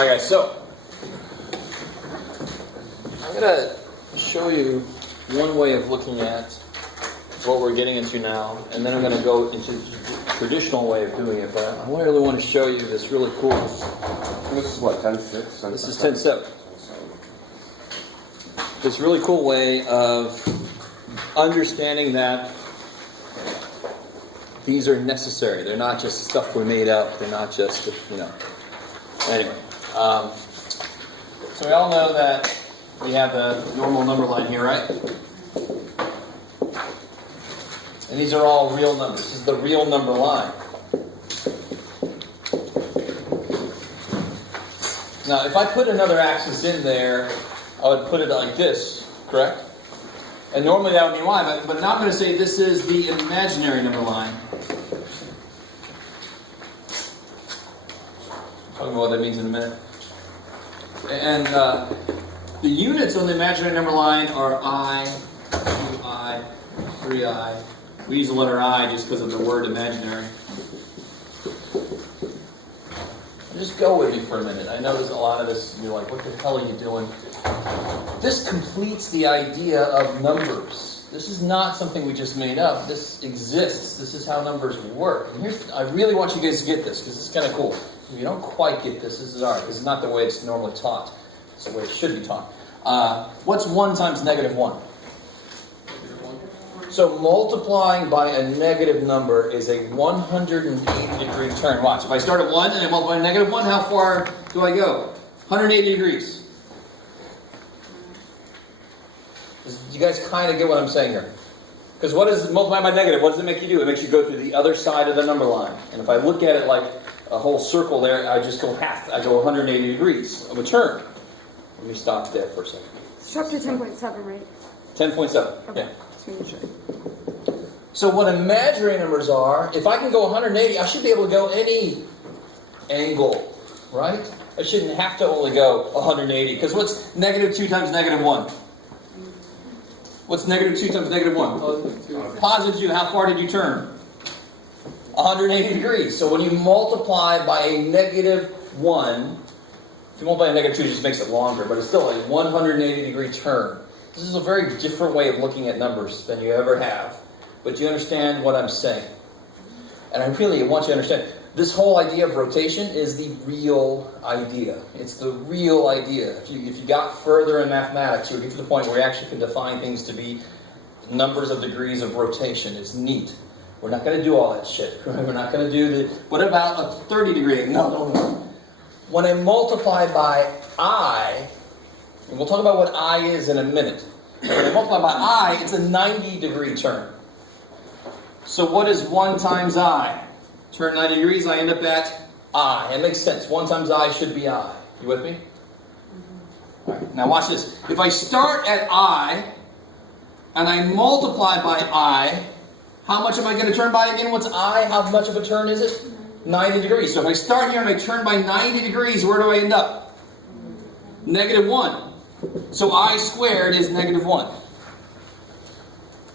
All right, guys, so I'm going to show you one way of looking at what we're getting into now, and then I'm going to go into the traditional way of doing it, but I really want to show you this really cool. This is what, 10-6? This is 10-7. This really cool way of understanding that these are necessary. They're not just stuff we made up. They're not just, Anyway, so we all know that we have the normal number line here, right? And these are all real numbers. This is the real number line. Now, if I put another axis in there, I would put it like this, correct? And normally that would be y, but now I'm going to say this is the imaginary number line. I'll talk about what that means in a minute. And the units on the imaginary number line are I, 2i, 3i. We use the letter I just because of the word imaginary. Just go with me for a minute. I know there's a lot of this, you're like, what the hell are you doing? This completes the idea of numbers. This is not something we just made up. This exists. This is how numbers work. And I really want you guys to get this because it's kind of cool. If you don't quite get this, this is all right. This is not the way it's normally taught. It's the way it should be taught. What's 1 times negative 1? So multiplying by a negative number is a 180-degree turn. Watch. If I start at 1 and I multiply by negative 1, how far do I go? 180 degrees. Do you guys kind of get what I'm saying here? Because what is multiplying by negative? What does it make you do? It makes you go through the other side of the number line. And if I look at it like a whole circle there, I just go half. I go 180 degrees of a turn. Let me stop there for a second. It's chapter 10.7, right? 10.7, okay. Yeah. Just making sure. So what imaginary numbers are, if I can go 180, I should be able to go any angle, right? I shouldn't have to only go 180. Because what's negative 2 times negative 1? What's negative 2 times negative 1? Positive 2. How far did you turn? 180 degrees. So when you multiply by a negative 1, if you multiply by a negative 2, it just makes it longer, but it's still a 180 degree turn. This is a very different way of looking at numbers than you ever have. But you understand what I'm saying. And I really want you to understand, this whole idea of rotation is the real idea. It's the real idea. If you got further in mathematics, you would get to the point where you actually can define things to be numbers of degrees of rotation. It's neat. We're not going to do all that shit. We're not going to do the, what about a 30 degree? No. When I multiply by I, and we'll talk about what I is in a minute. When I multiply by I, it's a 90 degree turn. So what is 1 times I? Turn 90 degrees, I end up at I. It makes sense. 1 times I should be I. You with me? All right. Now watch this. If I start at I, and I multiply by I, how much am I going to turn by again? What's I? How much of a turn is it? 90 degrees. So if I start here and I turn by 90 degrees, where do I end up? Negative 1. So I squared is negative 1.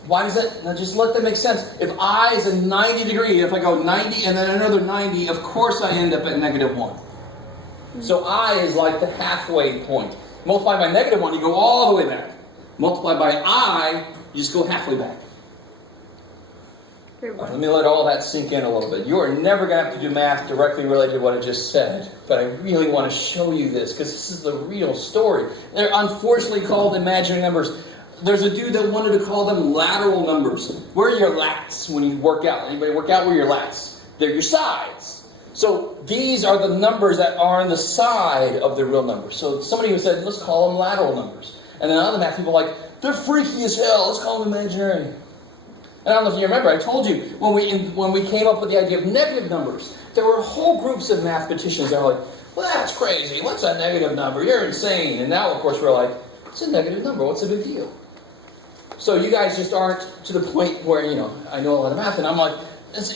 Why does that? Now just let that make sense. If I is a 90 degree, if I go 90 and then another 90, of course I end up at negative 1. So I is like the halfway point. Multiply by negative 1, you go all the way back. Multiply by I, you just go halfway back. Right, let me let all that sink in a little bit. You are never going to have to do math directly related to what I just said. But I really want to show you this because this is the real story. They're unfortunately called imaginary numbers. There's a dude that wanted to call them lateral numbers. Where are your lats when you work out? Anybody work out? Where are your lats? They're your sides. So these are the numbers that are on the side of the real numbers. So somebody who said, let's call them lateral numbers. And then other math people are like, they're freaky as hell. Let's call them imaginary. And I don't know if you remember, I told you, when we came up with the idea of negative numbers, there were whole groups of mathematicians that were like, well, that's crazy. What's a negative number? You're insane. And now, of course, we're like, it's a negative number. What's the big deal? So you guys just aren't to the point where, I know a lot of math, and I'm like, it's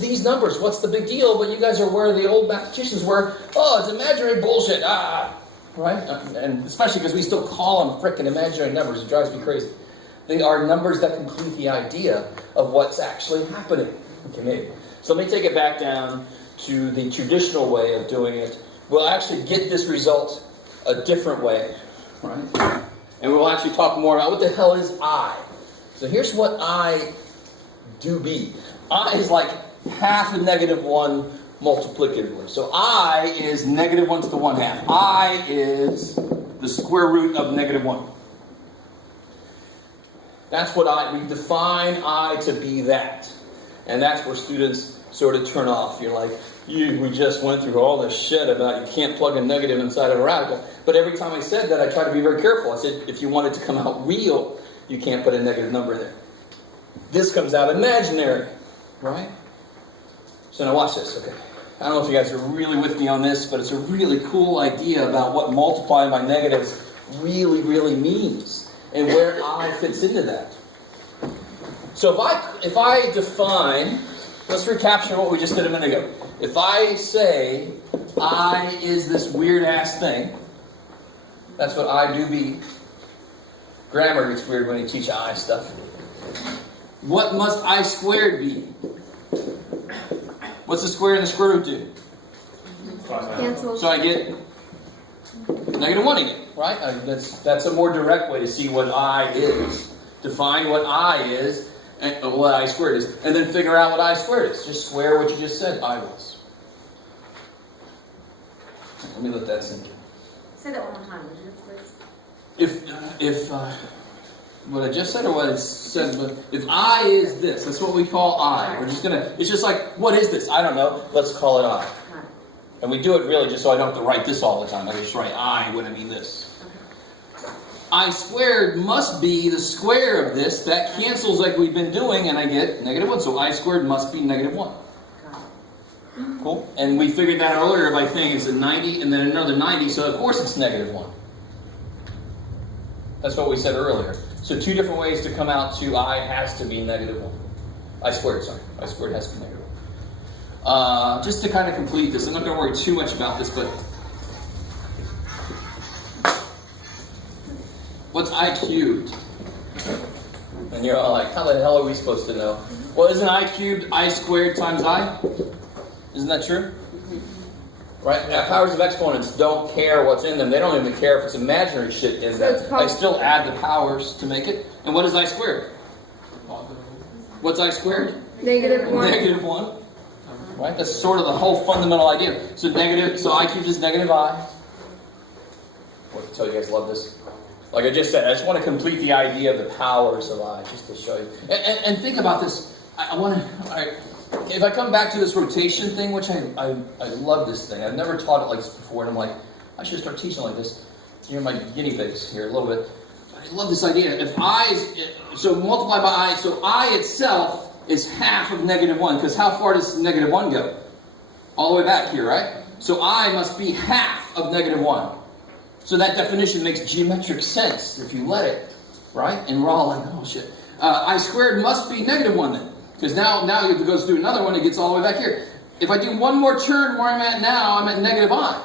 these numbers. What's the big deal? But you guys are where the old mathematicians were. Oh, it's imaginary bullshit. Right? And especially because we still call them frickin' imaginary numbers. It drives me crazy. They are numbers that complete the idea of what's actually happening. Okay, maybe. So let me take it back down to the traditional way of doing it we'll actually get this result a different way, right? And we'll actually talk more about what the hell is I. So here's what I do be. I is like half of -1 multiplicatively. So I is -1 to the 1/2. I is the square root of -1. That's what we define I to be that. And that's where students sort of turn off. You're like, we just went through all this shit about you can't plug a negative inside of a radical. But every time I said that, I tried to be very careful. I said, if you want it to come out real, you can't put a negative number in there. This comes out imaginary, right? So now watch this, okay? I don't know if you guys are really with me on this, but it's a really cool idea about what multiplying by negatives really, really means and where I fits into that. So if I define, let's recapture what we just did a minute ago. If I say I is this weird-ass thing, that's what I do be. Grammar gets weird when you teach I stuff. What must I squared be? What's the square and the square root do? Cancel. So I get -1 again, right? That's a more direct way to see what I is. Define what I is, and what I squared is, and then figure out what I squared is. Just square what you just said I was. Let me let that sink in. Say that one more time, would you, please? If what I just said or what it says, but if I is this, that's what we call I. We're just gonna, it's just like, what is this? I don't know. Let's call it I. And we do it really just so I don't have to write this all the time. I just write I when I mean this. I squared must be the square of this. That cancels like we've been doing, and I get -1. So I squared must be -1. Cool? And we figured that out earlier by saying it's a 90 and then another 90, so of course it's -1. That's what we said earlier. So two different ways to come out to I has to be -1. I squared has to be -1. Just to kind of complete this, I'm not going to worry too much about this, but what's I cubed? And you're all like, how the hell are we supposed to know? Well, isn't I cubed I squared times I? Isn't that true? Right? Now, powers of exponents don't care what's in them. They don't even care if it's imaginary shit in them. I still add the powers to make it. And what is I squared? What's I squared? -1. -1. Right? That's sort of the whole fundamental idea. So I cubed is -I. What, tell you guys love this? Like I just said, I just want to complete the idea of the powers of I, just to show you. And think about this. If I come back to this rotation thing, which I love this thing. I've never taught it like this before, and I'm like, I should start teaching like this. You're my guinea pigs here a little bit. I love this idea. If I is, so multiply by I, so I itself is half of -1, because how far does -1 go? All the way back here, right? So I must be half of -1. So that definition makes geometric sense if you let it, right? And we're all like, oh shit. I squared must be -1 then. Because now it goes through another one, it gets all the way back here. If I do one more turn where I'm at now, I'm at -I.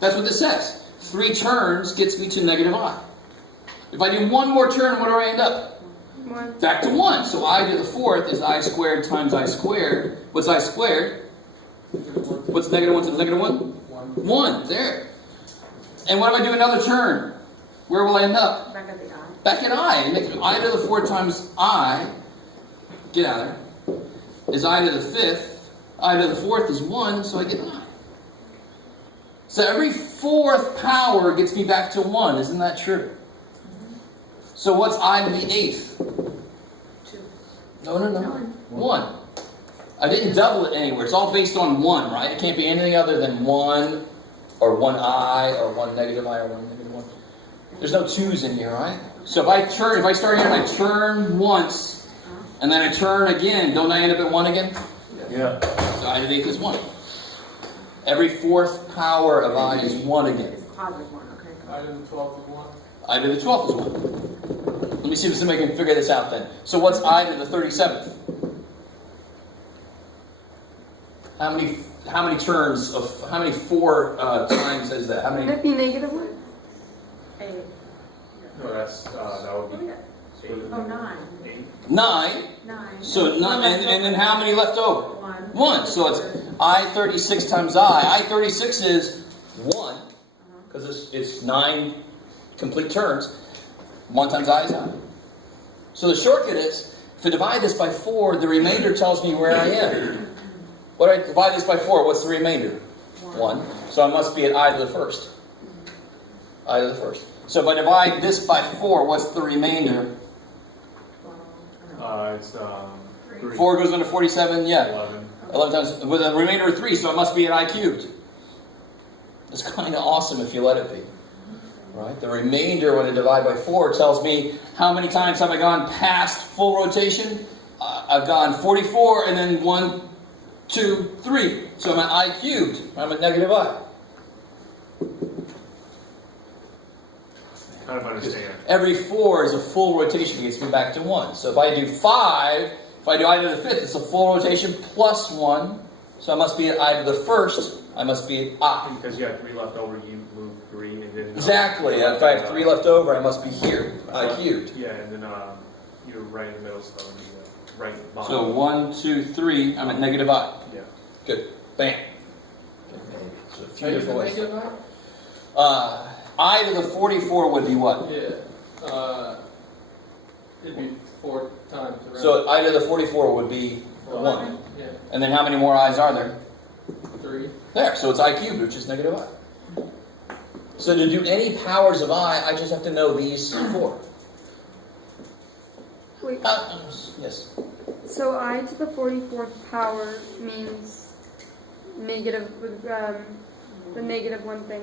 That's what this says. 3 turns gets me to -I. If I do one more turn, what do I end up? 1. Back to 1. So I to the 4th is I squared times I squared. What's I squared? What's -1 to the -1? 1. There. And what if I do another turn? Where will I end up? Back at the I. Back at I. I to the 4th times I. Get out of there. Is I to the 5th. I to the 4th is 1, so I get I. So every 4th power gets me back to 1. Isn't that true? So what's I to the 8th? 2. No. 1. I didn't double it anywhere. It's all based on 1, right? It can't be anything other than 1 or 1I or 1 -I or 1 -1. There's no 2's in here, right? So if I start here and I turn once, and then I turn again, don't I end up at 1 again? Yeah. So I to the 8th is 1. Every 4th power of I is 1 again. It's positive 1, okay. I to the 12th is 1. I to the 12th is 1. Let me see if somebody can figure this out then. So what's I to the 37th? How many turns of, how many 4 times is that? How many? That'd be -1. 8. No, that's, that would be 8. Oh, 9. 9. 9. So 9, and then how many left over? 1. 1. So it's I 36 times I. I 36 is because it's 9 complete terms. 1 times I is I. So the shortcut is, if I divide this by 4, the remainder tells me where I am. What do I divide this by 4? What's the remainder? 1. So I must be at I to the first. I to the first. So if I divide this by 4, what's the remainder? It's 3. 4 goes into 47, yeah. 11. 11 times, with a remainder of 3, so it must be at I cubed. It's kind of awesome if you let it be. Right? The remainder, when I divide by 4, tells me how many times have I gone past full rotation. I've gone 44, and then 1, 2, 3. So I'm at I cubed. I'm at negative I. Kind of understand. Every 4 is a full rotation, gets me back to 1. So if I do 5, if I do I to the 5th, it's a full rotation plus 1. So I must be at I to the 1st. I must be at I. Because you have 3 left over, you move 3, and then... Exactly. If I have 3 left over, I must be here. I cubed. Yeah, and then you're right in the middle, so it'll be the right bottom. So 1, 2, 3, I'm at negative I. Yeah. Good. Bam. So a few different ways. Negative I? I to the 44 would be what? Yeah. It'd be 4 times around. So I to the 44 would be 1. Yeah. And then how many more i's are there? 3. There. So it's I cubed, which is negative I. So to do any powers of I just have to know these 4. Wait, Yes. so I to the 44th power means negative, the negative one thing.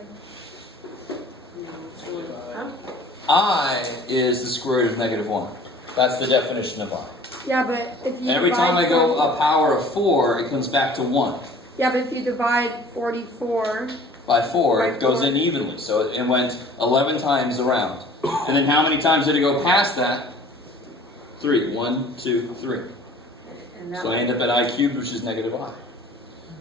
I is the square root of negative 1. That's the definition of I. Yeah, but if you Every time I go a power of 4, it comes back to 1. Yeah, but if you divide 44 By 4, it By goes 4. in evenly. So it went 11 times around. And then how many times did it go past that? 3. 1, 2, 3. And that So I end up at I cubed, which is negative I.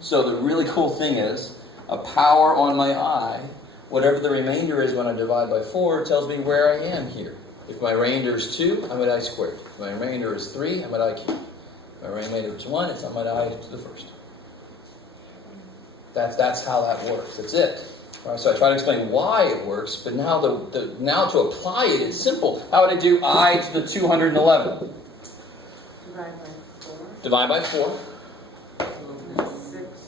So the really cool thing is, a power on my I, whatever the remainder is when I divide by 4, tells me where I am here. If my remainder is 2, I'm at I squared. If my remainder is 3, I'm at I cubed. If my remainder is 1, I'm at I to the first. That's how that works. That's it. All right, so I try to explain why it works, but now now to apply it, it's simple. How would I do I to the 211? divide by 4. Divide by 4.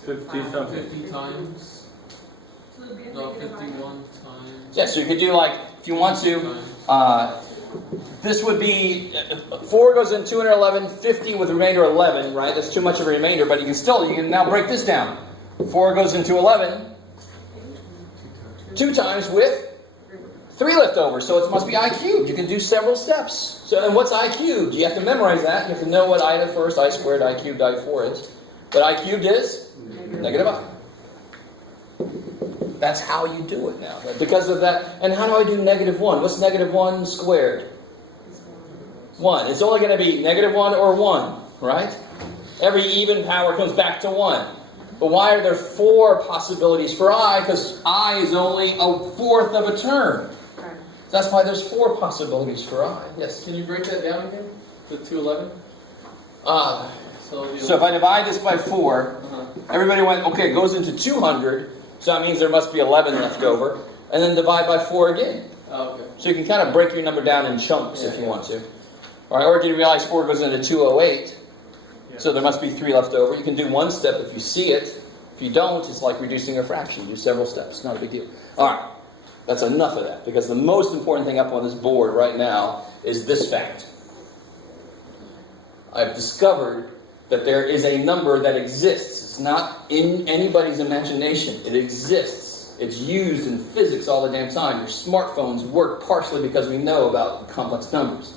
50 something. 50 times. No, 51 times. Yeah, so you could do like, if you want to, this would be, 4 goes in 211, 50 with remainder 11, right? That's too much of a remainder, but you can now break this down. 4 goes into 11, 2 times with 3 left over, so it must be I cubed. You can do several steps. So, and what's I cubed? You have to memorize that. You have to know what I to the first, I squared, I cubed, I 4 is. But I cubed is negative I. That's how you do it now. Because of that. And how do I do negative 1? What's negative 1 squared? 1. It's only going to be negative 1 or 1, right? Every even power comes back to 1. But why are there 4 possibilities for I? Because I is only a fourth of a term. Right. That's why there's 4 possibilities for I. Yes? Can you break that down again? The 211? So if I divide this by 4, everybody went, okay, it goes into 200, so that means there must be 11 left over, and then divide by 4 again. Oh, okay. So you can kind of break your number down in chunks if you want to. All right, or did you realize 4 goes into 208, so there must be 3 left over. You can do one step if you see it. If you don't, it's like reducing a fraction. Do several steps, not a big deal. All right, that's enough of that, because the most important thing up on this board right now is this fact. I've discovered that there is a number that exists. It's not in anybody's imagination. It exists. It's used in physics all the damn time. Your smartphones work partially because we know about complex numbers.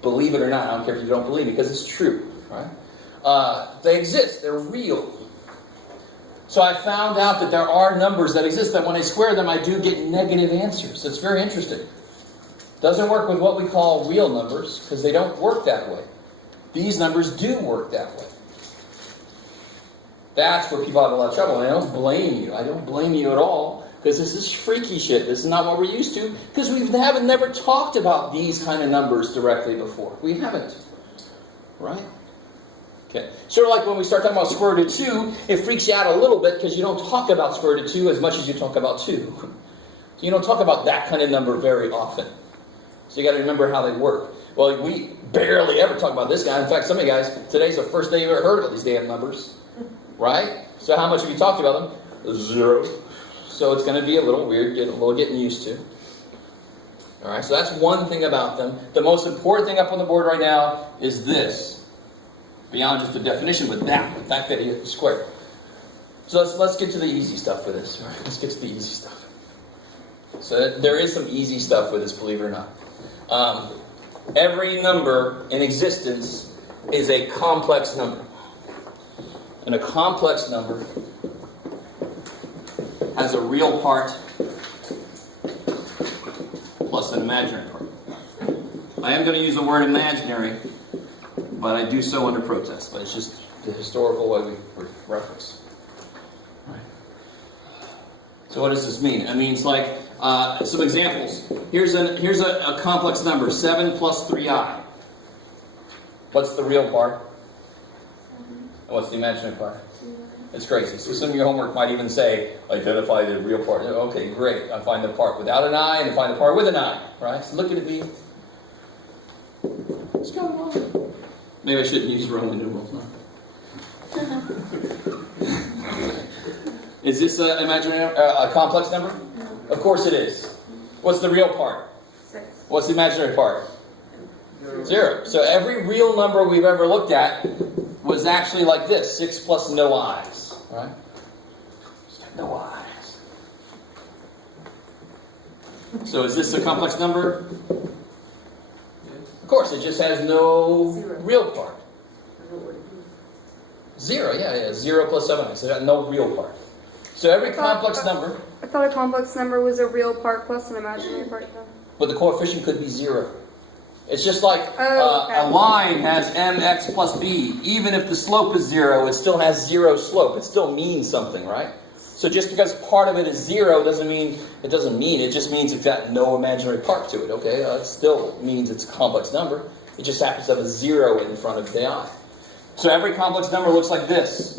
Believe it or not, I don't care if you don't believe me, because it's true. Right? They exist. They're real. So I found out that there are numbers that exist that when I square them, I do get negative answers. It's very interesting. Doesn't work with what we call real numbers, because they don't work that way. These numbers do work that way. That's where people have a lot of trouble, and I don't blame you. I don't blame you at all, because this is freaky shit. This is not what we're used to, because we haven't never talked about these kind of numbers directly before. We haven't. Right? Okay. Sort of like when we start talking about square root of 2, it freaks you out a little bit, because you don't talk about square root of 2 as much as you talk about 2. So you don't talk about that kind of number very often. So you got to remember how they work. Well, we barely ever talk about this guy. In fact, some of you guys, today's the first day you've ever heard about these damn numbers. Right? So how much have you talked about them? 0. So it's going to be a little weird, a little getting used to. All right, so that's one thing about them. The most important thing up on the board right now is this. Beyond just the definition, but the fact that it's squared. So let's get to the easy stuff for this. All right, let's get to the easy stuff. So there is some easy stuff with this, believe it or not. Every number in existence is a complex number. And a complex number has a real part plus an imaginary part. I am going to use the word imaginary, but I do so under protest. But it's just the historical way we reference. Right. So what does this mean? It means like some examples. Here's a complex number, 7 plus 3i. What's the real part? And what's the imaginary part? It's crazy. So some of your homework might even say, identify the real part. Okay, great. I find the part without an I and I find the part with an I. Right? So look at it be. What's going on? Maybe I shouldn't use Roman numerals. Huh? Is this an imaginary, a complex number? Of course it is. What's the real part? 6. What's the imaginary part? 0. So every real number we've ever looked at was actually like this, 6 plus no i's, right? No i's. So is this a complex number? Of course, it just has no 0. real part. 0, yeah, 0 plus 7 so it got no real part. So every complex number, I thought a complex number was a real part plus an imaginary part. Though. but the coefficient could be 0. It's just like Okay. a line has mx plus b. Even if the slope is 0, it still has 0 slope. It still means something, right? So just because part of it is 0 doesn't mean it just means it's got no imaginary part to it, okay? It still means it's a complex number. It just happens to have a 0 in front of the I. So every complex number looks like this.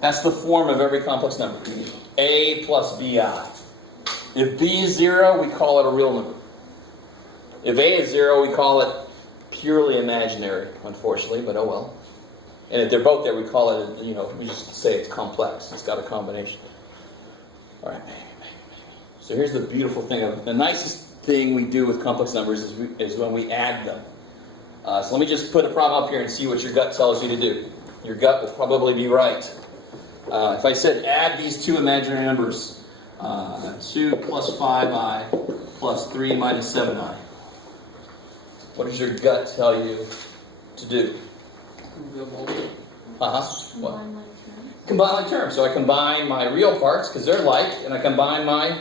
That's the form of every complex number. A plus bi. If b is 0, we call it a real number. If a is 0, we call it purely imaginary, unfortunately, but oh well. And if they're both there, we call it, we just say it's complex. It's got a combination. All right. So here's the beautiful thing. The nicest thing we do with complex numbers is when we add them. So let me just put a problem up here and see what your gut tells you to do. Your gut will probably be right. If I said add these two imaginary numbers, 2 plus 5i plus 3 minus 7i. What does your gut tell you to do? What? Combine like terms. So I combine my real parts because they're like, and I combine my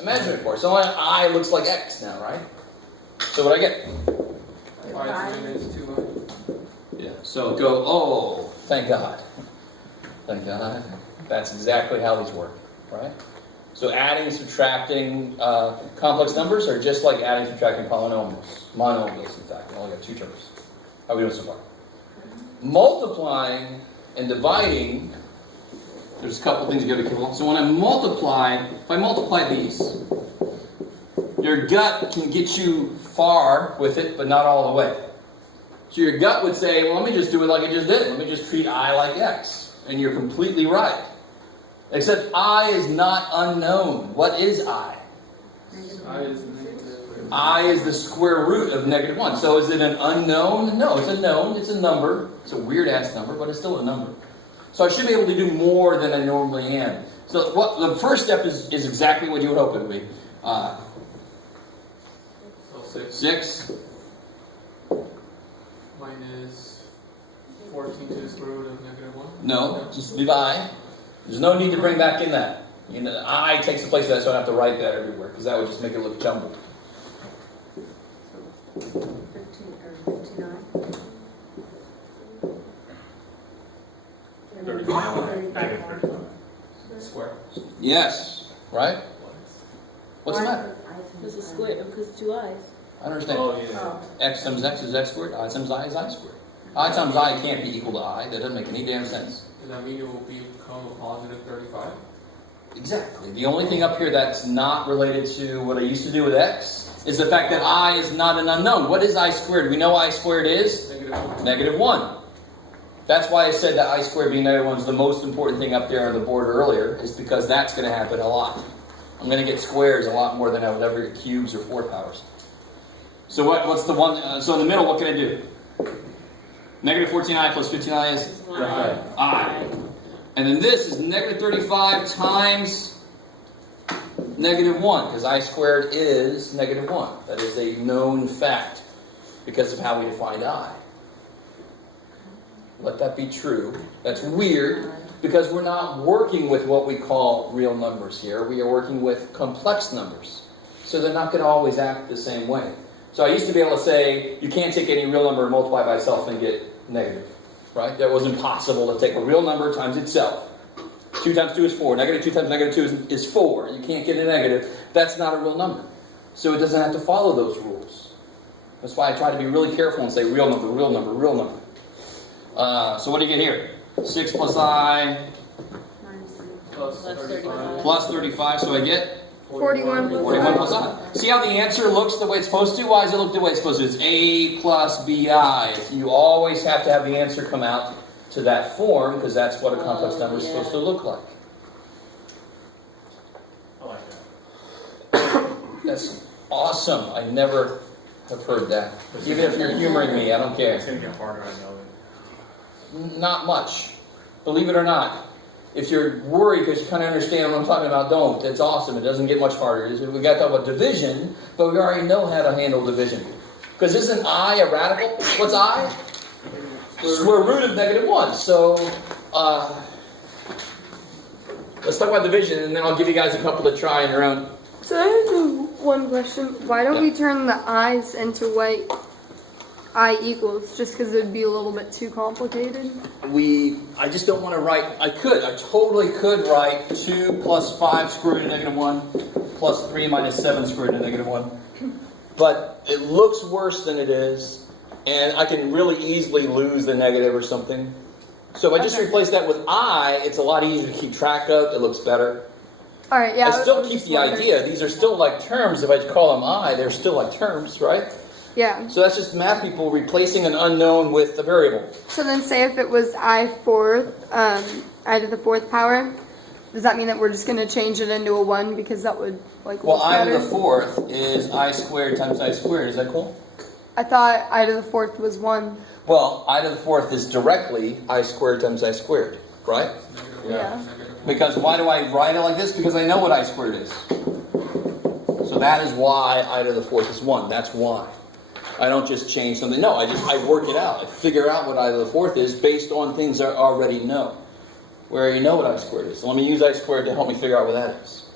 imaginary parts. So my I looks like X now, right? So what I get? 5 minus 2i. Yeah. So go. Oh, thank God. Thank God. That's exactly how these work, right? So adding, subtracting complex numbers are just like adding, subtracting polynomials. Monomials, in fact. We only got 2 terms. How are we doing so far? Multiplying and dividing, there's a couple things you got to keep on. So when I multiply, if I multiply these, your gut can get you far with it, but not all the way. So your gut would say, well, let me just do it like I just did. Let me just treat I like X. And you're completely right. Except I is not unknown. What is I? I is the square root of -1. So is it an unknown? No, it's a known. It's a number. It's a weird-ass number, but it's still a number. So I should be able to do more than I normally am. So the first step is exactly what you would hope it would be. 6 minus 14 to the square root of -1. No, just divide. There's no need to bring back in that. I takes the place of that, so I don't have to write that everywhere, because that would just make it look jumbled. 59. 35. Square. Yes, right? What's the matter? Because it's square, because 2 i's. I don't understand. Oh, yeah. X times X is X squared. I times I is I squared. I times I can't be equal to I. That doesn't make any damn sense. Does that mean it will become a positive 35? Exactly. The only thing up here that's not related to what I used to do with x is the fact that I is not an unknown. What is I squared? We know I squared is negative 1. That's why I said that I squared being negative 1 is the most important thing up there on the board earlier, is because that's going to happen a lot. I'm going to get squares a lot more than I would ever get cubes or 4 powers. So what's the one? So in the middle, what can I do? Negative 14i plus 15i is I. And then this is negative 35 times negative 1, because I squared is negative 1. That is a known fact because of how we defined I. Let that be true. That's weird because we're not working with what we call real numbers here. We are working with complex numbers. So they're not going to always act the same way. So I used to be able to say, you can't take any real number and multiply by itself and get negative. Right? That was impossible to take a real number times itself. 2 times 2 is 4. Negative 2 times negative 2 is 4. You can't get a negative. That's not a real number. So it doesn't have to follow those rules. That's why I try to be really careful and say real number, real number, real number. So what do you get here? 6 plus I Plus 35. plus 35. So I get 41 plus 41 plus I. See how the answer looks the way it's supposed to? Why does it look the way it's supposed to? It's A plus BI. You always have to have the answer come out to that form, because that's what a complex number is supposed to look like. I like that. That's awesome. I never have heard that. Even if you're humoring me, I don't care. It's going to get harder, I know it. Not much. Believe it or not. If you're worried because you kind of understand what I'm talking about, don't. It's awesome. It doesn't get much harder. We got to talk about division, but we already know how to handle division. Because isn't I a radical? What's I? Square root of negative 1. So, let's talk about division, and then I'll give you guys a couple to try on your own. So I have one question. Why don't we turn the i's into what I equals? Just because it would be a little bit too complicated? I just don't want to write, I totally could write 2 plus 5 square root of negative 1 plus 3 minus 7 square root of negative 1. But it looks worse than it is. And I can really easily lose the negative or something. So if I just replace that with I, it's a lot easier to keep track of. It looks better. All right, yeah. I still keep the idea. These are still like terms. If I call them I, they're still like terms, right? Yeah. So that's just math people replacing an unknown with a variable. So then say if it was I to the fourth power, does that mean that we're just going to change it into a 1 because that would like Well, look I to better? the fourth is I squared times I squared. Is that cool? I thought I to the fourth was 1. Well, I to the fourth is directly I squared times I squared, right? Yeah. Because why do I write it like this? Because I know what I squared is. So that is why I to the fourth is 1. That's why. I don't just change something. No, I work it out. I figure out what I to the fourth is based on things I already know. We already know what I squared is. So let me use I squared to help me figure out what that is.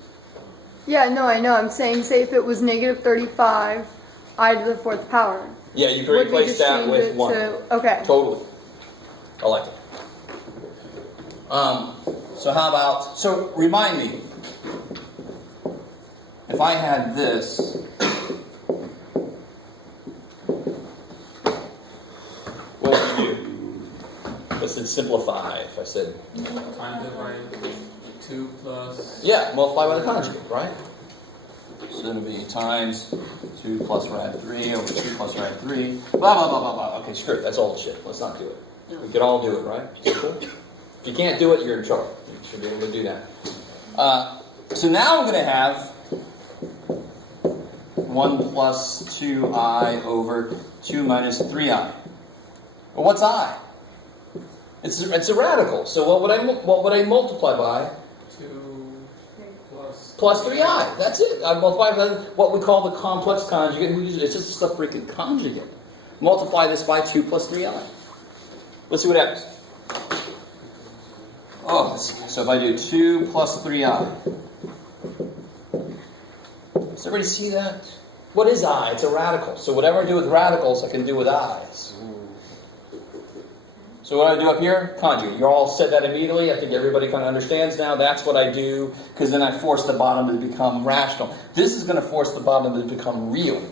Yeah, no, I know. I'm saying, say if it was negative 35, I to the fourth power. Yeah, you can Would we replace just that change with it 1. to- okay. Totally. I like it. So how about, so remind me, if I had this, what would you do? Let's simplify. If I said, Times it by 2 plus. yeah, multiply by the conjugate, right? So it'll be times 2 plus rad 3 over 2 plus rad 3, blah, blah, blah, blah, blah. Okay, screw it. That's old shit. Let's not do it. We could all do it, right? If you can't do it, you're in trouble. You should be able to do that. So now I'm going to have 1 plus 2i over 2 minus 3i. Well, what's I? It's a radical. So what would I multiply by? 2 plus. Plus 3i. That's it. I multiply by what we call the complex conjugate. It's just a freaking conjugate. Multiply this by 2 plus 3i. Let's see what happens. Oh, so if I do 2 plus 3i. Does everybody see that? What is I? It's a radical. So whatever I do with radicals, I can do with i's. So what do I do up here? Conjugate. You all said that immediately. I think everybody kind of understands now. That's what I do, because then I force the bottom to become rational. This is going to force the bottom to become real.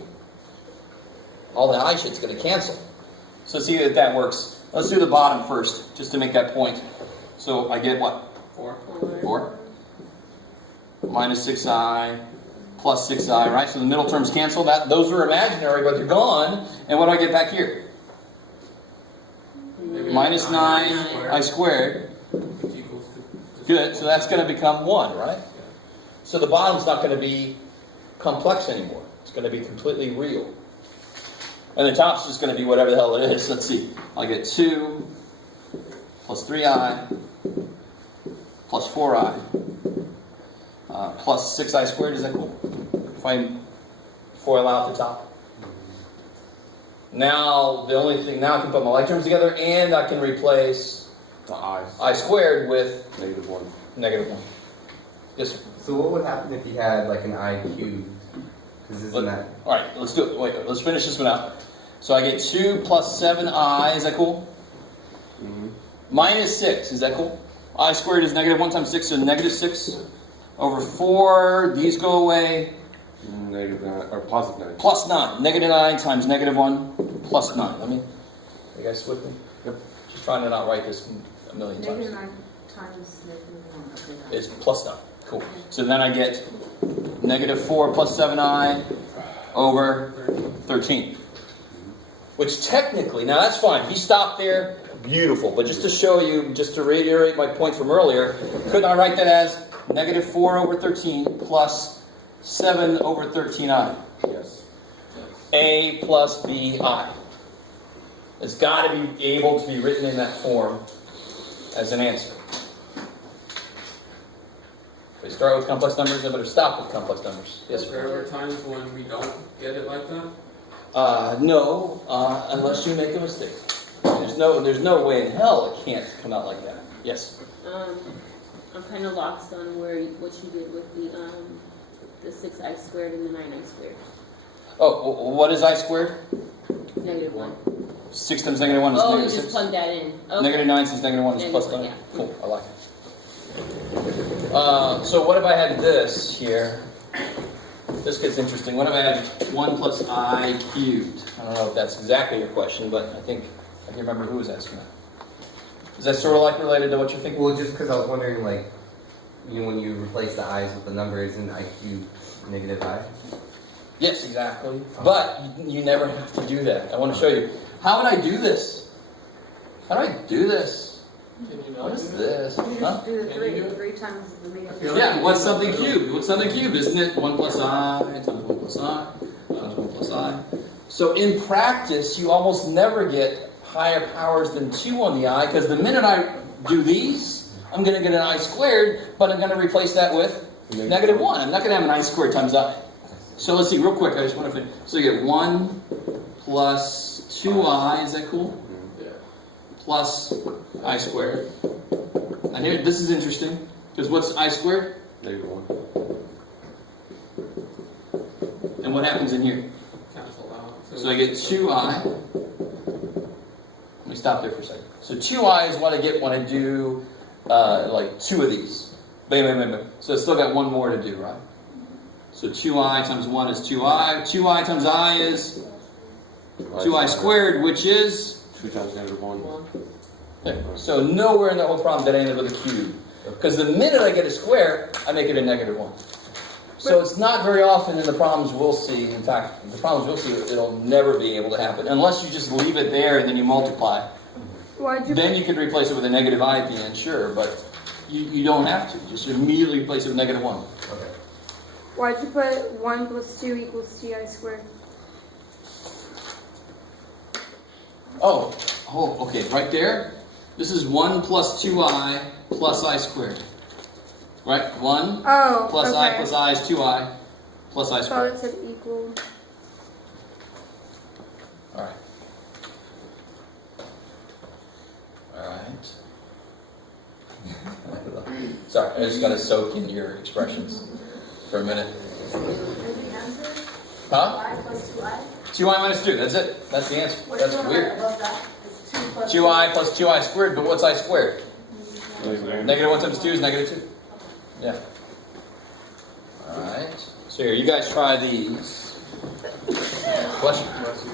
All the I shit's going to cancel. So see if that works. Let's do the bottom first, just to make that point. So I get what? 4. 4. minus 6i, plus 6i, right? So the middle terms cancel. Those are imaginary, but they're gone. And what do I get back here? Minus 9i squared. Which equals to. Good, so that's going to become 1, right? So the bottom's not going to be complex anymore. It's going to be completely real. And the top's just going to be whatever the hell it is. Let's see. I'll get 2 plus 3i plus 4i plus 6i squared. Is that cool? If I FOIL out the top. Now, the only thing, now I can put my like terms together and I can replace The i's. I squared with -1. -1. Yes, sir. So what would happen if you had like an I cubed? Because isn't that All right, let's do it. Wait, let's finish this one out. So I get 2 plus 7i. Is that cool? Mm-hmm. Minus 6. Is that cool? I squared is -1 times 6, so -6 over 4. These go away. -9 or +9. Plus 9. -9 times -1 plus 9. Let me. You guys with me? Yep. Just trying to not write this a million times. Negative 9 times negative 1. Okay, It's plus 9. Cool. So then I get -4 plus 7i over 13. Which technically, now that's fine. If you stop there, beautiful. But just to show you, just to reiterate my point from earlier, couldn't I write that as -4 over 13 plus 7 over 13i? Yes. A plus bi. It's got to be able to be written in that form as an answer. If we start with complex numbers, I better stop with complex numbers. Yes, There sir. are times when we don't get it like that. No, unless you make a mistake. There's no way in hell it can't come out like that. Yes. I'm kind of lost on what you did with the 6i squared and the 9i squared. Oh, what is I squared? -1. 6 times -1 is Oh, you -6. just plugged that in. Okay. -9 times -1 is plus 9. Yeah. Cool, I like it. So what if I had this here? This gets interesting. What if I had 1 plus I cubed? I don't know if that's exactly your question, but I can remember who was asking that. Is that sort of like related to what you're thinking? well? Just because I was wondering, like, when you replace the i's with the number, isn't I cubed negative I? Yes, exactly. But you never have to do that. I want to show you. How would I do this? How do I do this? Can you What not is do that? this? You Huh? just do the Can you do 3 it? times the negative. Yeah, what's something cubed? What's something cubed? Isn't it 1 plus I times 1 plus I times 1 plus I? So in practice, you almost never get higher powers than 2 on the I, because the minute I do these, I'm going to get an I squared, but I'm going to replace that with -1. I'm not going to have an I squared times I. So let's see, real quick, I just want to finish. So you get 1 plus 2I, is that cool? Yeah. Plus I squared. And here, this is interesting, because what's I squared? -1. And what happens in here? Cancel out. So I get 2i. Let me stop there for a second. So 2i is what I get when I do like 2 of these. Bam. So I still got 1 more to do, right? So 2i times 1 is 2i. 2i times I is 2i squared, which is... 2 times -1. Okay. So nowhere in the whole problem did I end up with a cube. Because the minute I get a square, I make it a -1. So it's not very often in the problems we'll see. In fact, the problems we'll see, it'll never be able to happen. Unless you just leave it there and then you multiply. Why'd you Then you could replace it with a negative I at the end, sure. But you don't have to. Just immediately replace it with -1. Okay. Why'd you put 1 plus 2 equals ti squared? Oh, okay. Right there. This is 1 plus 2i plus I squared. Right? 1 Oh, plus okay. I plus I is 2i plus I I thought squared. it said equal. Alright. Alright. Sorry, I just gotta soak in your expressions for a minute. Is the answer Huh? I plus 2i? 2i minus 2, that's it. That's the answer. What's That's the number weird. above that? It's 2 plus 2i plus 2i squared, but what's I squared? -1. -1 times 2 is -2. Yeah. Alright. So here, you guys try these. Bless you. Bless you.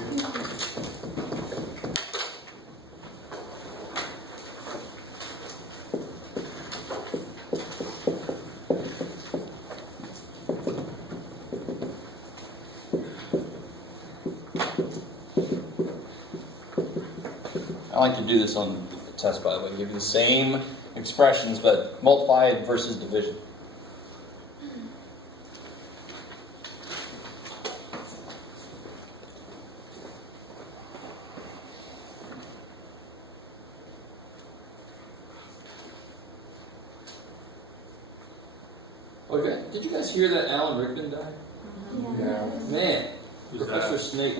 I like to do this on the test, by the way. Give you the same expressions, but multiply it versus division. Okay, did you guys hear that Alan Rickman died? Yeah. Man, Who's Professor that? Snape.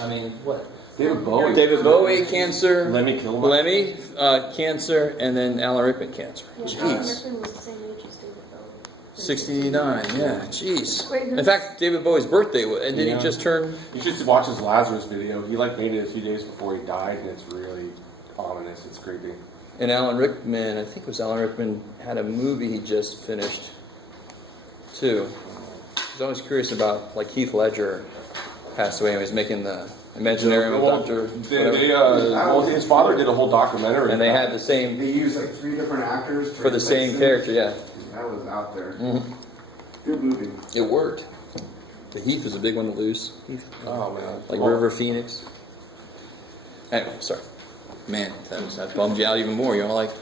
I mean, what? David Bowie. David Bowie, cancer. Lemmy Kilmister. Lemmy, cancer, and then Alan Rickman, cancer. Alan Jeez. Rickman was the same age as David Bowie. 69, yeah, jeez. Wait, In fact, David Bowie's birthday, and did Yeah. he just turn? You should watch his Lazarus video. He like made it a few days before he died, and it's really ominous. It's creepy. And Alan Rickman, I think it was Alan Rickman, had a movie he just finished, too. I was always curious about, like, Heath Ledger passed away, and he was making the Imaginarium of Well, Dr. his father did a whole documentary. And they had the same, They used like 3 different actors to for the replace same him. character, yeah. That was out there. Mhm. Good movie. It worked. The Heath was a big one to lose. Heath. Oh man. Like Well, River Phoenix. Anyway, sorry. Man, that bummed you out even more. You're like,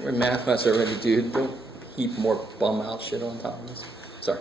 we're in math class already, dude. Don't heap more bum out shit on top of us. Sorry.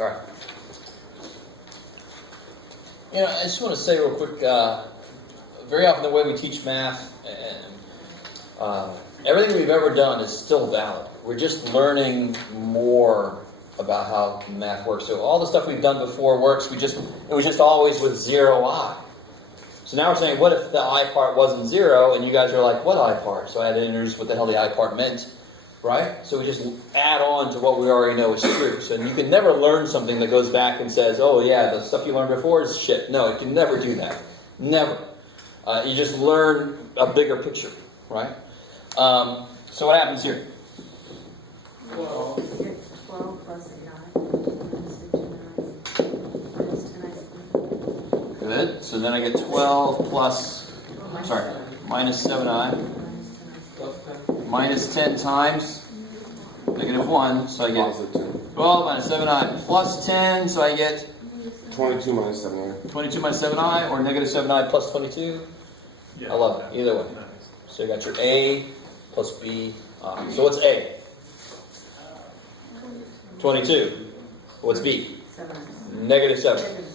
All right. You know, I just want to say real quick, very often the way we teach math and everything we've ever done is still valid. We're just learning more about how math works. So all the stuff we've done before works. It was just always with 0 I. So now we're saying, what if the I part wasn't 0? And you guys are like, what I part? So I had to introduce what the hell the I part meant. Right? So we just add on to what we already know is true. So you can never learn something that goes back and says, oh yeah, the stuff you learned before is shit. No, you can never do that. Never. You just learn a bigger picture. Right? So what happens here? 12 plus 8i minus 15i minus 10i. Good. So then I get 12 plus, sorry, minus 7i. Minus 10 times -1, so I get Positive 10. 12 minus 7i plus 10, so I get 22 minus 7. 22 minus 7i, or negative 7i plus 22. Yeah. I love it, either way. Nice. So you got your a plus b. So what's a? 22. What's b? 7i. Negative 7. Negative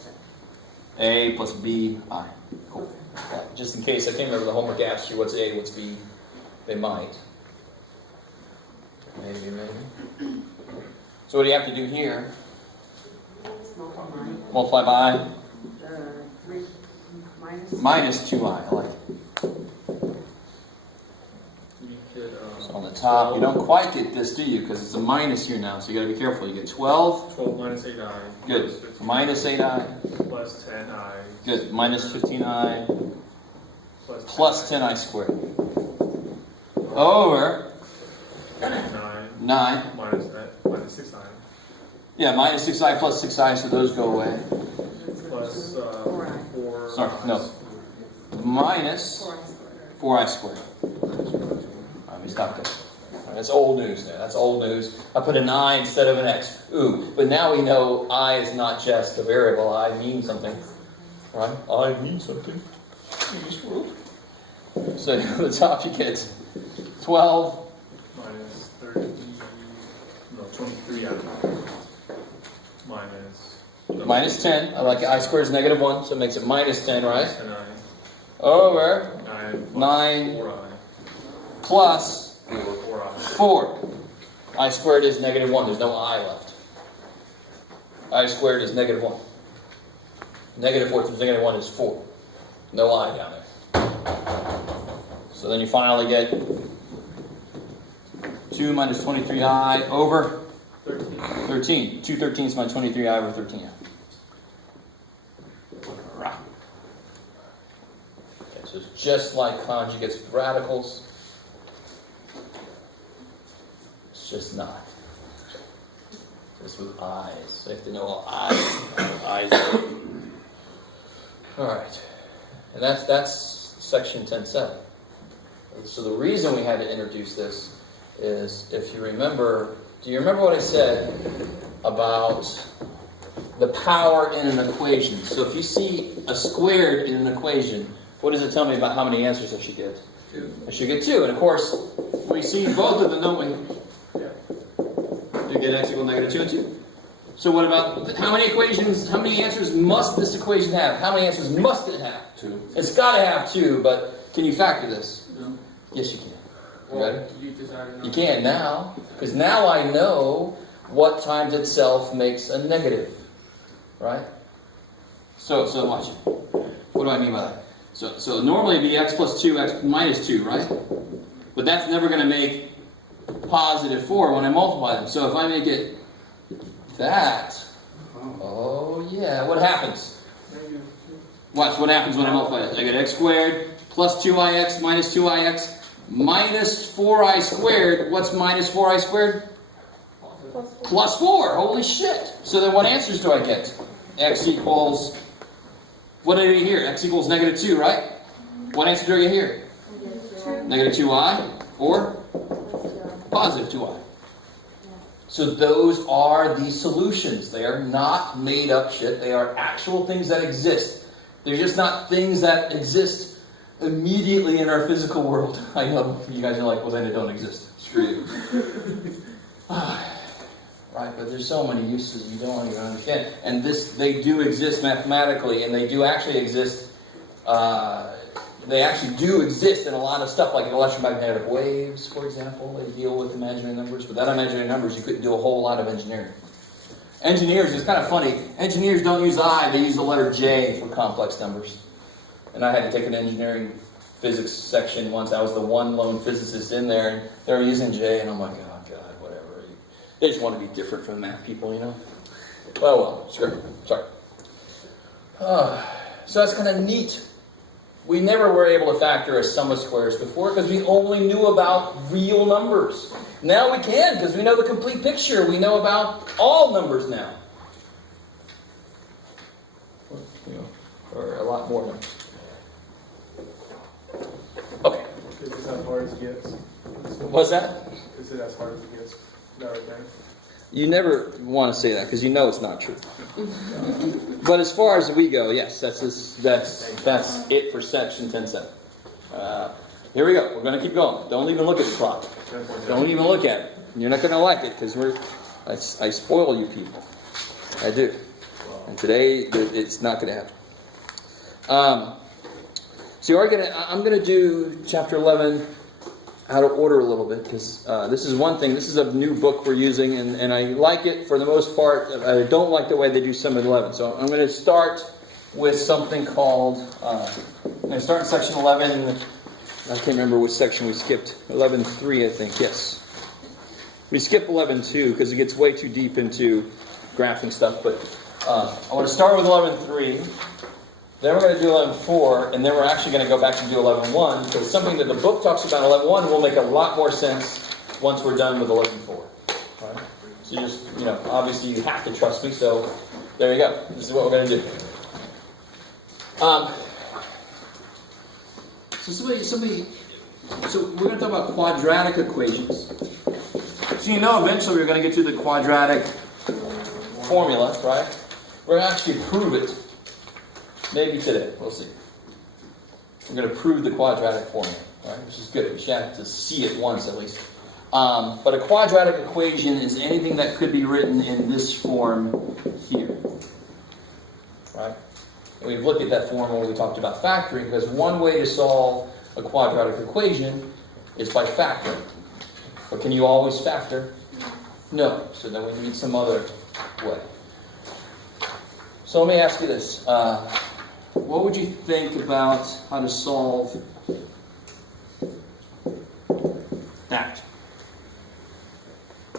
7. A plus b I. Cool. Yeah, just in case, I can't remember the homework asked you what's a, what's b. They might. Maybe. So what do you have to do here? Multiply Multiply by the 3 minus 2i. I like it. We could, So on the top, you don't quite get this, do you? Because it's a minus here now, so you got to be careful. You get 12. 12 minus 8i. Good. Plus 15i, Minus 8i. Plus 10i. Good. Minus 15i. Plus 10i squared. Over 9. 9. Minus that. Minus 6i. Yeah, minus 6i plus 6i, so those go away. Plus 4i. 4. Sorry, no. Minus 4i squared. 4i squared. Let me stop there. That's old news now. That's old news. I put an I instead of an X. Ooh, but now we know I is not just a variable. I means something. Right? I means something. So at the top you get 12. Minus 30, no, 23 out of Minus 10. I like it. I squared is negative 1, so it makes it minus 10, right? 9. Over 9 9 4i. plus 4i. 4. I squared is negative 1. There's no I left. I squared is negative 1. Negative 4 times negative 1 is 4. No I down there. So then you finally get 2 minus 23i over 13. 2 13s minus 23i over 13i. Okay, so it's just like conjugates with radicals. It's just not. Just with i's. So you have to know all i's. Alright. And that's section 10.7. So the reason we had to introduce this is, if you remember, do you remember what I said about the power in an equation? So if you see a squared in an equation, what does it tell me about how many answers I should get? 2. I should get 2. And of course, we see both of them, don't we? Yeah. You get x equal negative 2 and 2. So what about, how many answers must this equation have? How many answers must it have? 2. It's got to have 2, but can you factor this? No. Yes, you can. You ready? You can now, because now I know what times itself makes a negative, right? So watch. What do I mean by that? So normally it'd be x plus 2, x minus 2, right? But that's never going to make positive 4 when I multiply them. So if I make it that, oh yeah, what happens? Watch what happens when I multiply it. I get x squared plus 2ix minus 2ix minus 4i squared. What's minus 4i squared? Plus 4. Holy shit. So then what answers do I get? X equals, what did I get here? X equals negative 2, right? What answer do I get here? Negative 2i or positive 2i. So those are the solutions. They are not made up shit. They are actual things that exist. They're just not things that exist immediately in our physical world. I know you guys are like, well, then it don't exist. Screw you. Right, but there's so many uses you don't even understand. And they do exist mathematically, and they do actually exist. They actually do exist in a lot of stuff, like electromagnetic waves, for example. They deal with imaginary numbers. Without imaginary numbers, you couldn't do a whole lot of engineering. Engineers, it's kind of funny. Engineers don't use I, they use the letter J for complex numbers. And I had to take an engineering physics section once. I was the one lone physicist in there, and they were using J, and I'm like, oh, God, whatever. They just want to be different from math people, you know? Well, sure. Sorry. So that's kind of neat. We never were able to factor a sum of squares before because we only knew about real numbers. Now we can because we know the complete picture. We know about all numbers now. Or a lot more numbers. Okay. Is it as hard as it gets? What's that? Is it as hard as it gets? That right there? You never want to say that because you know it's not true. But as far as we go, yes, that's it for section 10.7. Here we go. We're going to keep going. Don't even look at the clock. Don't even look at it. You're not going to like it because I spoil you people. I do. And today it's not going to happen. So I'm going to do chapter 11 out of order a little bit because this is one thing. This is a new book we're using, and I like it for the most part. I don't like the way they do some of 11. So I'm going to start with something called. I'm going to start in section 11. I can't remember which section we skipped. 11.3, I think. Yes, we skip 11.2 because it gets way too deep into graphing stuff. But I want to start with 11.3. Then we're going to do 11.4, and then we're actually going to go back and do 11.1, because something that the book talks about 11.1 will make a lot more sense once we're done with 11.4. Right? So you just, obviously you have to trust me, so there you go. This is what we're going to do. So we're going to talk about quadratic equations. So you know eventually we're going to get to the quadratic formula, right? We're going to actually prove it. Maybe today. We'll see. We're going to prove the quadratic formula, right? Which is good. We should have to see it once at least. But a quadratic equation is anything that could be written in this form here, right? And we've looked at that formula when we talked about factoring, because one way to solve a quadratic equation is by factoring. But can you always factor? No. So then we need some other way. So let me ask you this. What would you think about how to solve that?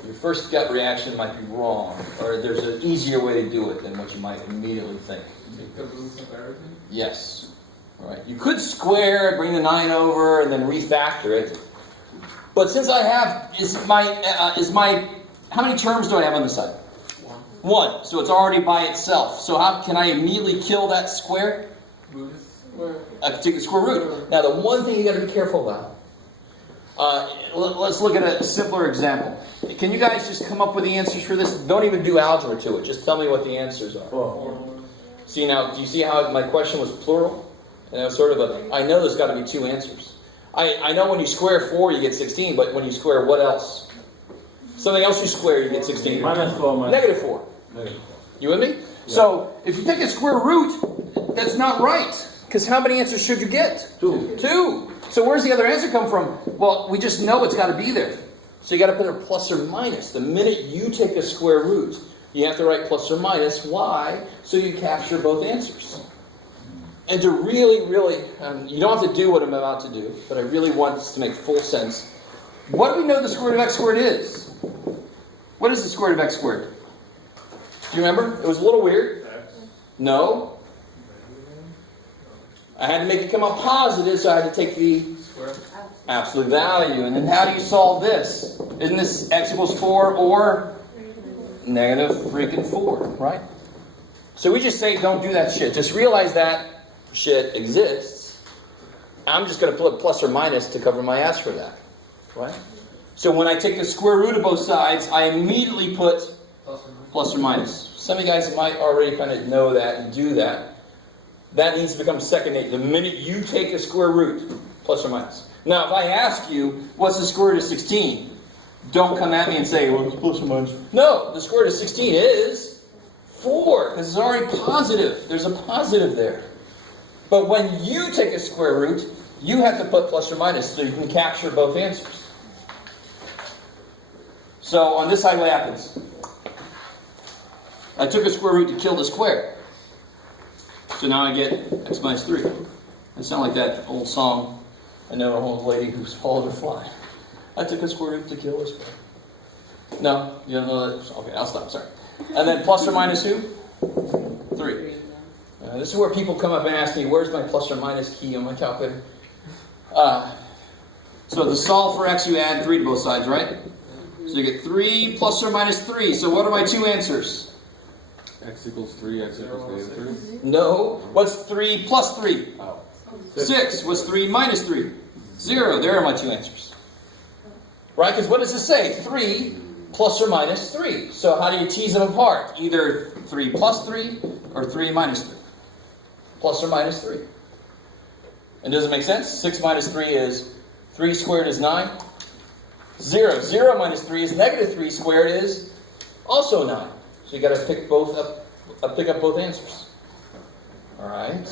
Your first gut reaction might be wrong, or there's an easier way to do it than what you might immediately think. Make the roots of everything? Yes. All right. You could square it, bring the 9 over, and then refactor it. But since I have, how many terms do I have on this side? One. So it's already by itself. So how can I immediately kill that square? I can take the square root. Now the one thing you got to be careful about. Let's look at a simpler example. Can you guys just come up with the answers for this? Don't even do algebra to it. Just tell me what the answers are. See now, do you see how my question was plural? And it was sort of I know there's got to be two answers. I know when you square 4, you get 16, but when you square what else? Something else you square, you get 16. -4. Negative 4. You with me? Yeah. So, if you take a square root, that's not right. Because how many answers should you get? 2. 2. So where's the other answer come from? Well, we just know it's got to be there. So you got to put a plus or minus. The minute you take a square root, you have to write plus or minus. Why? So you capture both answers. And to really, you don't have to do what I'm about to do, but I really want this to make full sense. What do we know the square root of x squared is? What is the square root of x squared? Do you remember? It was a little weird. No. I had to make it come out positive, so I had to take the absolute value. And then how do you solve this? Isn't this x equals 4 or negative freaking 4, right? So we just say don't do that shit. Just realize that shit exists. I'm just going to put plus or minus to cover my ass for that, right? So when I take the square root of both sides, I immediately put plus or minus. Some of you guys might already kind of know that and do that. That needs to become second nature. The minute you take a square root, plus or minus. Now, if I ask you, what's the square root of 16? Don't come at me and say, well, it's plus or minus. No, the square root of 16 is 4, because it's already positive. There's a positive there. But when you take a square root, you have to put plus or minus so you can capture both answers. So on this side, what happens? I took a square root to kill the square. So now I get x minus 3. I sound like that old song. I know an old lady who swallowed a fly. I took a square root to kill a square. No, you don't know that? Okay, I'll stop, sorry. And then plus or minus who? 3. This is where people come up and ask me, where's my plus or minus key on my calculator? So to solve for x, you add 3 to both sides, right? So you get 3 plus or minus 3. So what are my two answers? X equals 3, x equals negative 3. No. What's 3 plus 3? Oh. 6. What's 3 minus 3? 0. There are my two answers. Right? Because what does it say? 3 plus or minus 3. So how do you tease them apart? Either 3 plus 3 or 3 minus 3. Plus or minus 3. And does it make sense? 6 minus 3 is 3 squared is 9. 0. 0 minus 3 is negative 3 squared is also 9. So you got to pick both up, pick up both answers. All right.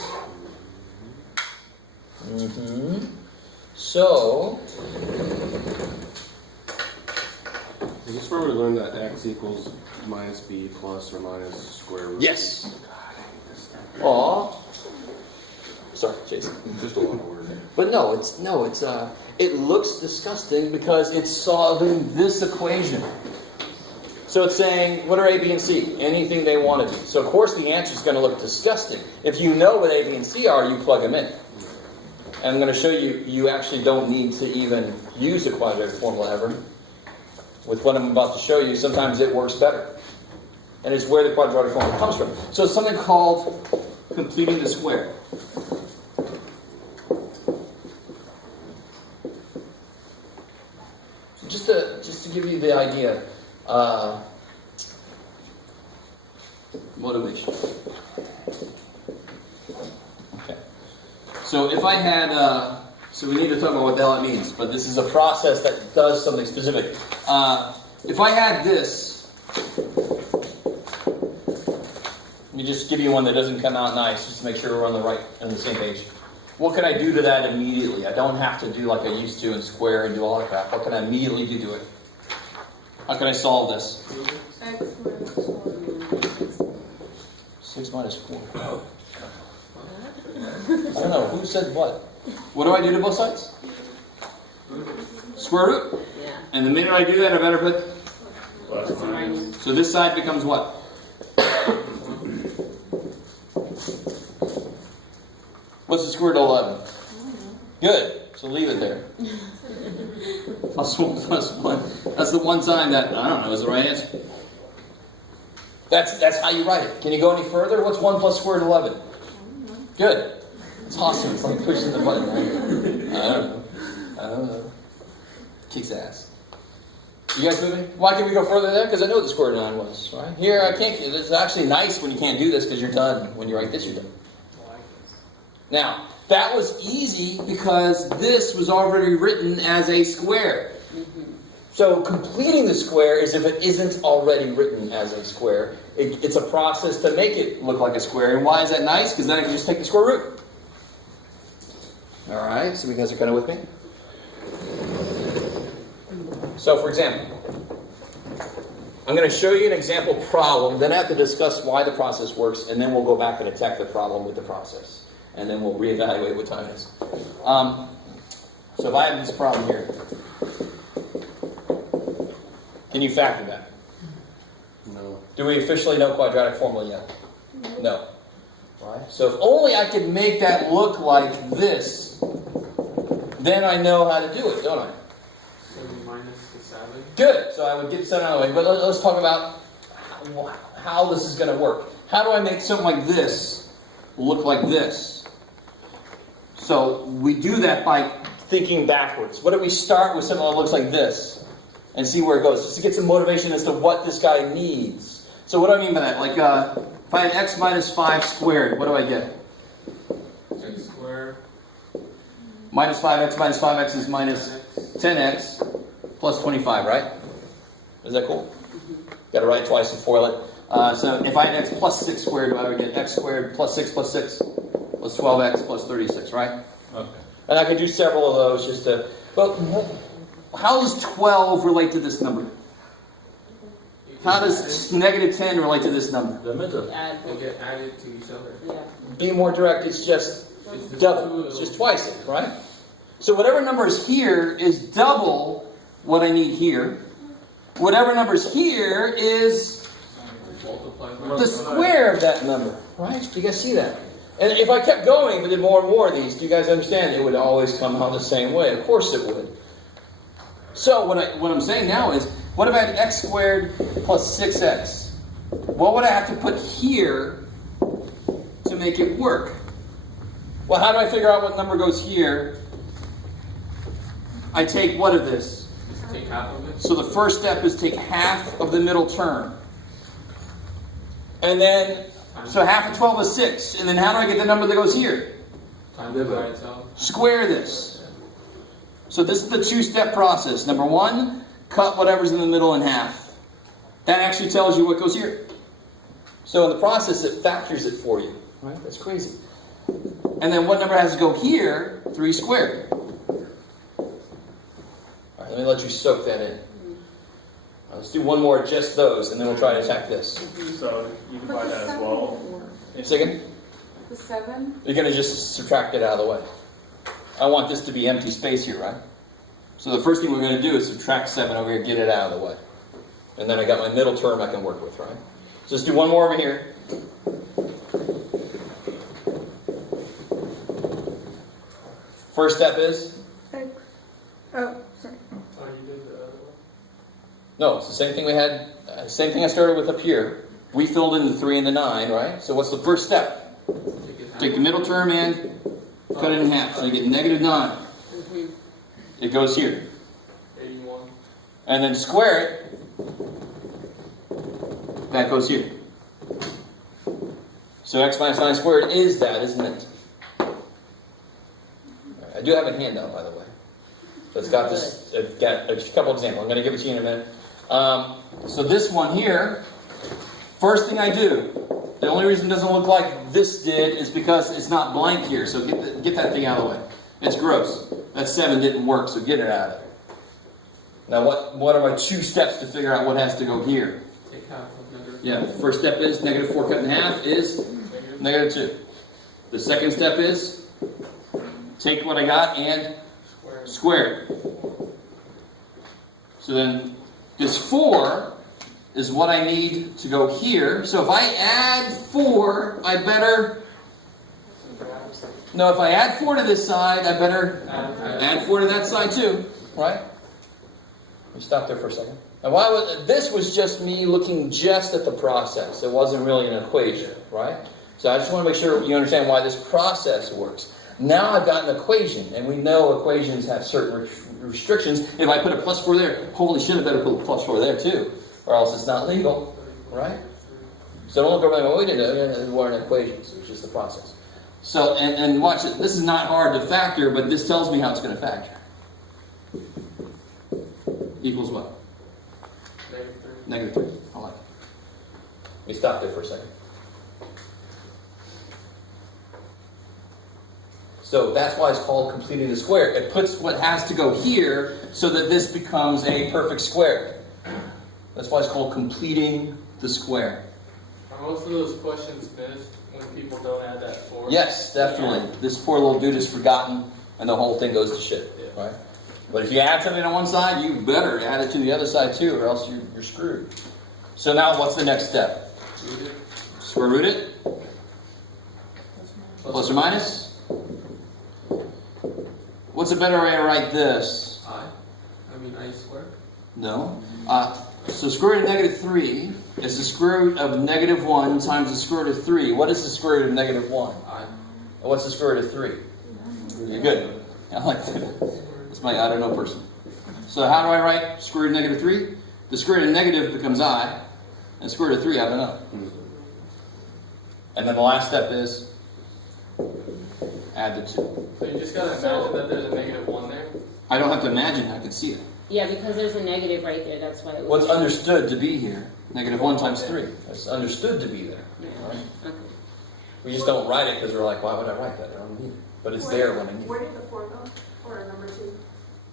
So Is this where we learned that x equals minus b plus or minus square root? yes. God, I hate this stuff. Aw. Sorry, Jason. Just a lot of words. But no, it looks disgusting because it's solving this equation. So it's saying, what are A, B, and C? Anything they want to do. So of course the answer is going to look disgusting. If you know what A, B, and C are, you plug them in. And I'm going to show you, you actually don't need to even use the quadratic formula ever. With what I'm about to show you, sometimes it works better. And it's where the quadratic formula comes from. So it's something called completing the square. Just to give you the idea, motivation. Okay. So if I had, so we need to talk about what the hell it means, but this is a process that does something specific. If I had this, let me just give you one that doesn't come out nice, just to make sure we're on the same page. What can I do to that immediately? I don't have to do like I used to and square and do all that crap. What can I immediately do to it? How can I solve this? 6 minus 4. I don't know. Who said what? What do I do to both sides? Square root. Yeah. And the minute I do that, I better put... Plus Plus or minus. minus. So this side becomes what? What's the square root of 11? Good. So leave it there. Plus 1 plus 1. That's the one time that, I don't know, is the right answer. That's how you write it. Can you go any further? What's 1 plus square root of 11? Good. It's awesome. It's like pushing the button. Right? I don't know. Kicks ass. You guys moving? Why can't we go further there? Because I know what the square root of 9 was, right? Here, I can't. It's actually nice when you can't do this because you're done. When you write this, you're done. Now, that was easy because this was already written as a square. So completing the square is if it isn't already written as a square. It's a process to make it look like a square. And why is that nice? Because then I can just take the square root. All right, so you guys are kind of with me? So for example, I'm going to show you an example problem, then I have to discuss why the process works, and then we'll go back and attack the problem with the process. And then we'll reevaluate what time it is. So if I have this problem here, can you factor that? No. Do we officially know quadratic formula yet? No. Right? So if only I could make that look like this, then I know how to do it, don't I? 7 minus the 7. Good. So I would get 7 out of the way. But let's talk about how this is going to work. How do I make something like this look like this? So we do that by thinking backwards. What if we start with something that looks like this and see where it goes, just to get some motivation as to what this guy needs. So what do I mean by that? Like if I had x minus 5 squared, what do I get? X squared. Minus 5x minus 5x is minus 10x plus 25, right? Is that cool? Got to write twice and FOIL it. So if I had x plus 6 squared, I would get x squared plus 6 plus 6 plus 12x plus 36, right? Okay. And I could do several of those just to... But how does 12 relate to this number? How does negative 10 relate to this number? They get added to each other. Yeah. Be more direct, it's just It's just double. It's just twice it, right? So whatever number is here is double what I need here. Whatever number is here is Multiplied by the square of that number, right? Do you guys see that? And if I kept going, if I did more and more of these, do you guys understand? It would always come out the same way. Of course it would. So what I'm saying now is, what if I had x squared plus 6x? What would I have to put here to make it work? Well, how do I figure out what number goes here? I take what of this? Just take half of it. So the first step is take half of the middle term. And then, so half of 12 is 6. And then how do I get the number that goes here? Times it by itself. Square this. So this is the two-step process. Number 1, cut whatever's in the middle in half. That actually tells you what goes here. So in the process, it factors it for you. Right? That's crazy. And then what number has to go here? 3 squared. All right, let me let you soak that in. Let's do one more, just those, and then we'll try to attack this. So you divide that as well. Second, The 7? you're going to just subtract it out of the way. I want this to be empty space here, right? So the first thing we're going to do is subtract 7 over here, get it out of the way. And then I got my middle term I can work with, right? So let's do one more over here. First step is? X. Oh, sorry. Oh, you did the other one? No, it's the same thing we had, same thing I started with up here. We filled in the 3 and the 9, right? So what's the first step? Take the middle term and cut it in half. So you get negative 9. It goes here. 81. and then square it, that goes here. So x minus 9 squared is that, isn't it? I do have a handout, by the way. So it's got this. It's got a couple examples. I'm going to give it to you in a minute. So this one here, first thing I do, the only reason it doesn't look like this did is because it's not blank here. So get that thing out of the way. It's gross. That 7 didn't work, so get it out of there. Now, what are my 2 steps to figure out what has to go here? Take half of negative. Yeah, the first step is negative 4 cut in half is negative 2. The second step is take what I got and square it. So then this 4 is what I need to go here. So if I add 4, I better... No, if I add 4 to this side, I better add 4 to that side too. Right? Let me stop there for a second. Now, this was just me looking just at the process. It wasn't really an equation, right? So I just want to make sure you understand why this process works. Now I've got an equation, and we know equations have certain restrictions. If I put a plus 4 there, holy shit, I better put a plus 4 there too, or else it's not legal, right? So don't look over there and go, we didn't learn equations. It's just the process. So, and watch it. This is not hard to factor, but this tells me how it's going to factor. Equals what? Negative 3. I like it. Let me stop there for a second. So that's why it's called completing the square. It puts what has to go here so that this becomes a perfect square. That's why it's called completing the square. Are most of those questions missed when people don't add that 4? Yes, definitely. This poor little dude is forgotten and the whole thing goes to shit. Right? But if you add something on one side, you better add it to the other side too, or else you're screwed. So now what's the next step? Square root it? Plus or minus? What's a better way to write this? I squared? No. So square root of negative 3 is the square root of negative 1 times the square root of 3. What is the square root of negative 1? And what's the square root of 3? You're good. I like that. That's my I don't know person. So how do I write square root of negative 3? The square root of negative becomes I, and square root of 3 I don't know. And then the last step is add the 2. So you just gotta imagine that there's a negative 1 there? I don't have to imagine, I can see it. Yeah, because there's a negative right there. That's why it was. What's understood to be here? Negative 1 times 3. That's understood to be there. Yeah. Right? Okay. We just don't write it because we're like, why would I write that? I don't need it. But it's there when I need it. Where did the 4 go? Or number 2?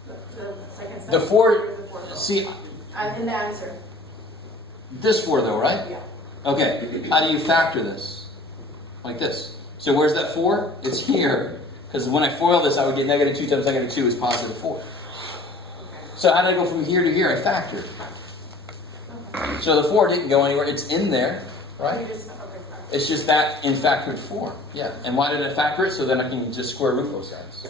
The second step? The 4, Where did the 4 go? see, In the answer. this 4 though, right? Yeah. Okay, how do you factor this? Like this. So where's that 4? It's here. Because when I FOIL this, I would get negative 2 times negative 2 is positive 4. So how did I go from here to here? I factored. So the 4 didn't go anywhere. It's in there, right? It's just that in factored form. Yeah. And why did I factor it? So then I can just square root both sides.